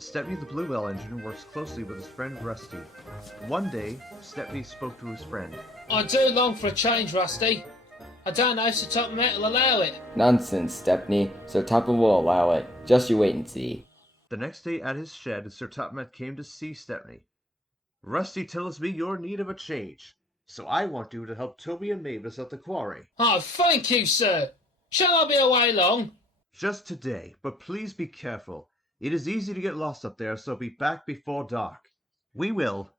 Stepney the Bluebell engine works closely with his friend Rusty. One day, Stepney spoke to his friend. I do long for a change, Rusty. I don't know if Sir Topham will allow it. Nonsense, Stepney. Sir Topham will allow it. Just you wait and see. The next day at his shed, Sir Topham came to see Stepney. Rusty tells me you're in need of a change, so I want you to help Toby and Mavis at the quarry. Oh, thank you, sir. Shall I be away long? Just today, but please be careful. It is easy to get lost up there, so be back before dark. We will.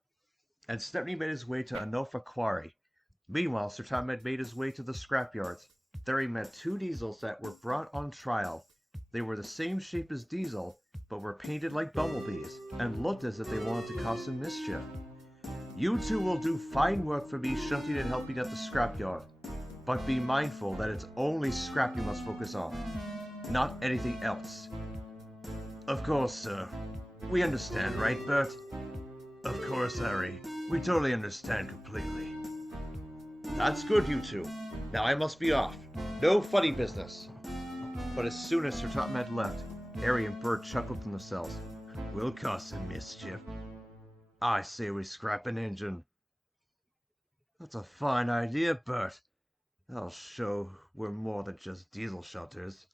And Stepney made his way to Anofa Quarry. Meanwhile, Sir Tom had made his way to the scrapyards. There he met two diesels that were brought on trial. They were the same shape as Diesel, but were painted like bumblebees, and looked as if they wanted to cause some mischief. You two will do fine work for me shunting and helping at the scrapyard. But be mindful that it's only scrap you must focus on, not anything else. Of course, sir. We understand, right, Bert? Of course, Harry. We totally understand completely. That's good, you two. Now I must be off. No funny business. But as soon as Sir Topham had left, Harry and Bert chuckled to themselves. We'll cause some mischief. I say we scrap an engine. That's a fine idea, Bert. That'll show we're more than just diesel shelters.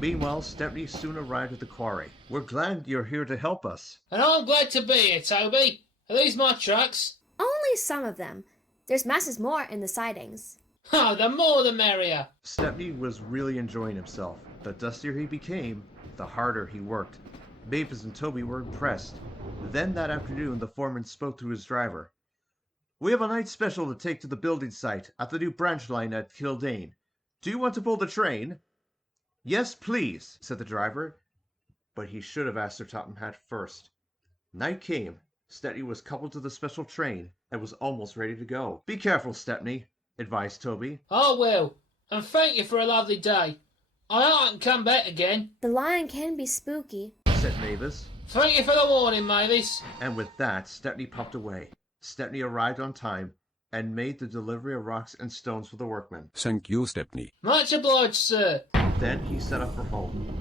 Meanwhile, Stepney soon arrived at the quarry. We're glad you're here to help us. And I'm glad to be here, Toby. Are these my trucks? Only some of them. There's masses more in the sidings. Oh, the more the merrier. Stepney was really enjoying himself. The dustier he became, the harder he worked. Mavis and Toby were impressed. Then that afternoon, the foreman spoke to his driver. We have a night special to take to the building site at the new branch line at Kildane. Do you want to pull the train? Yes, please, said the driver. But he should have asked Sir Topham Hatt first. Night came. Stepney was coupled to the special train and was almost ready to go. Be careful, Stepney, advised Toby. I will. And thank you for a lovely day. I oughtn't come back again. The line can be spooky, said Mavis. Thank you for the warning, Mavis. And with that, Stepney puffed away. Stepney arrived on time and made the delivery of rocks and stones for the workmen. Thank you, Stepney. Much obliged, sir. Then he set off for home.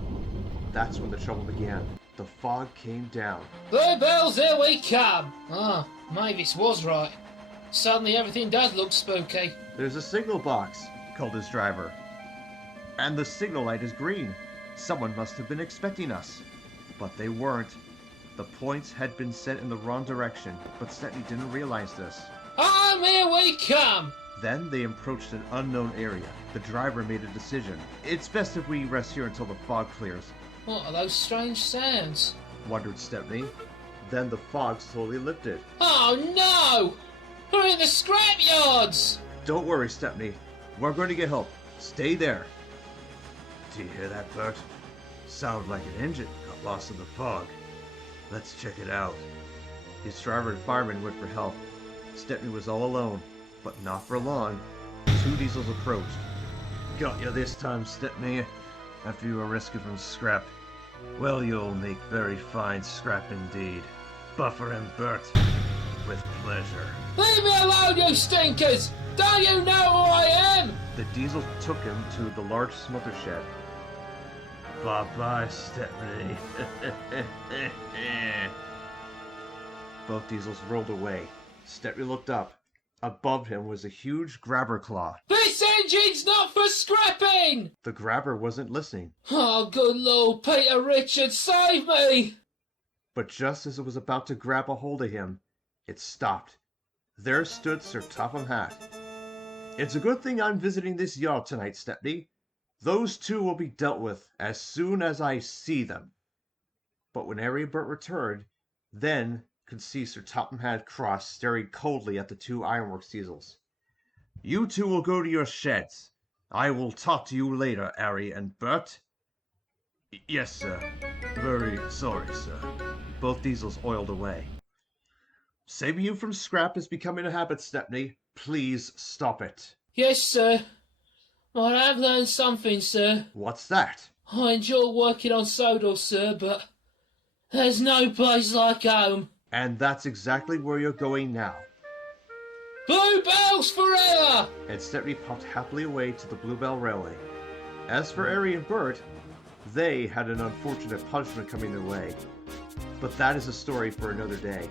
That's when the trouble began. The fog came down. Bluebells, here we come. Ah, Mavis was right. Suddenly everything does look spooky. There's a signal box, called his driver. And the signal light is green. Someone must have been expecting us. But they weren't. The points had been set in the wrong direction, but Stepney didn't realize this. Here we come. Then they approached an unknown area. The driver made a decision. It's best if we rest here until the fog clears. What are those strange sounds? Wondered Stepney. Then the fog slowly lifted. Oh no! We're in the scrapyards! Don't worry, Stepney. We're going to get help. Stay there. Do you hear that, Bert? Sounds like an engine got lost in the fog. Let's check it out. His driver and fireman went for help. Stepney was all alone, but not for long. Two diesels approached. Got you this time, Stepney, after you were rescued from scrap. Well, you'll make very fine scrap indeed. Buffer and Bert, with pleasure. Leave me alone, you stinkers! Don't you know who I am? The diesel took him to the large smother shed. Bye-bye, Stepney. Both diesels rolled away. Stepney looked up. Above him was a huge grabber claw. This engine's not for scrapping! The grabber wasn't listening. Oh, good Lord, Peter Richards, save me! But just as it was about to grab a hold of him, it stopped. There stood Sir Topham Hatt. It's a good thing I'm visiting this yard tonight, Stepney. Those two will be dealt with as soon as I see them. But when Harry and Bert returned, then could see Sir Topham Hatt cross, staring coldly at the two ironworks diesels. You two will go to your sheds. I will talk to you later, Harry and Bert. Yes, sir. Very sorry, sir. Both diesels oiled away. Saving you from scrap is becoming a habit, Stepney. Please stop it. Yes, sir. I have learned something, sir. What's that? I enjoy working on Sodor, sir, but there's no place like home. And that's exactly where you're going now. Bluebells forever! And Stepney puffed happily away to the Bluebell Railway. As for Harry and Bert, they had an unfortunate punishment coming their way. But that is a story for another day.